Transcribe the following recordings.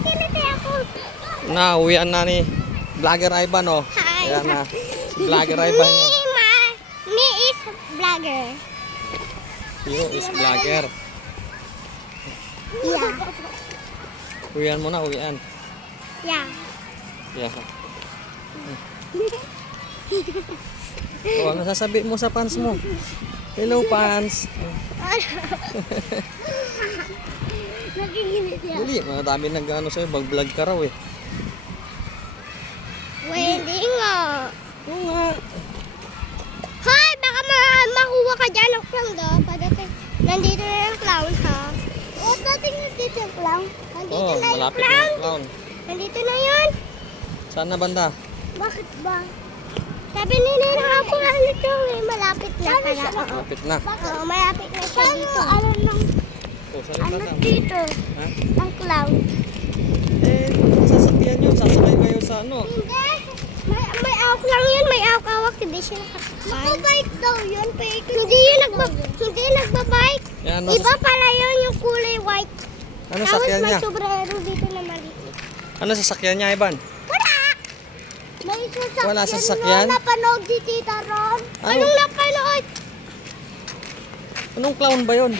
kiliti ako. Na, uwian na ni Vlogger Ivan, oh. Hi. Ayan na. Si Vlogger Ivan niya. Me is vlogger. You is vlogger. Yeah. Uwian mo na, uwian. Yeah. Yeah. Oh, ano sasabihin mo sa fans mo? Hello, fans. Nagigilit yan. Dali, madami nag-ano sa'yo. Mag-vlog ka raw eh. Pwede nga. Oo nga. Hi, baka makuha ka dyan ng clown daw. Nandito na yung clown, ha? Oo, dating nandito yung clown. Nandito Oo, na yung malapit na clown. yung clown. Nandito na yun. Saan na banda? Bakit ba? Sabi ni Nina nga po ano ito eh, malapit na pala. Oo. Malapit na. Oo, malapit na siya dito. Ano lang, Oh, saan na? dito? Ha? Ang clown. Eh, sasakyan yun. Sasakay kayo sa ano? Hindi. May awak lang yun, may awak-awak. Hindi siya nakakabike. Nakabike daw yun, fake. Hindi nagbabike. Yan, Iba pala yun yung kulay white. ano Tapos sasakyan may niya? sombrero dito na maliit. Ano sasakyan niya, Ivan? Wala! May sasakyan. Wala sasakyan? No, napanood si Tita Ron. Ano? Anong napanood? Anong clown ba yun?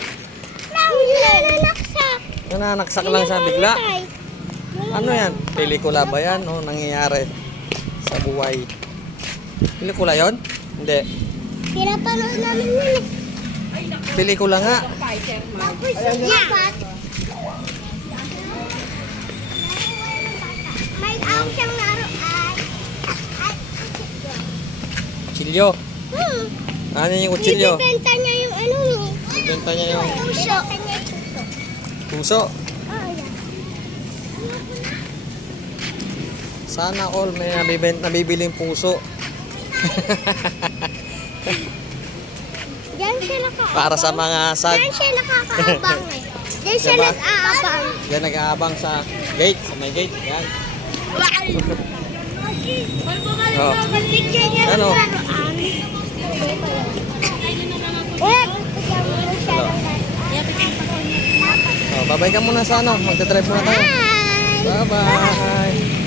Clown yun. Nananaksak. Nananaksak lang sa bigla. Ano yan? Pelikula ba yan? O nangyayari sa buhay? Pelikula yon? Hindi. Pinapanood namin yun eh. Pelikula nga. Tapos yeah. May awak siyang naroon. Kutsilyo. Ano yung kutsilyo? Ibibenta niya yung ano eh. Benta niya yung Puso. puso. Oh, yeah. Sana all may nabibiling puso. Diyan siya nakakaabang. Para sa mga sad. Diyan siya nakakaabang eh. Diyan siya Diba? nag-aabang. Yan nag-aabang sa gate. Sa may gate. Yan. Oh. Picture niya Ano? ng laruan. Oh, babay ka muna sa ano. Magdadrive muna tayo. Bye! Bye-bye.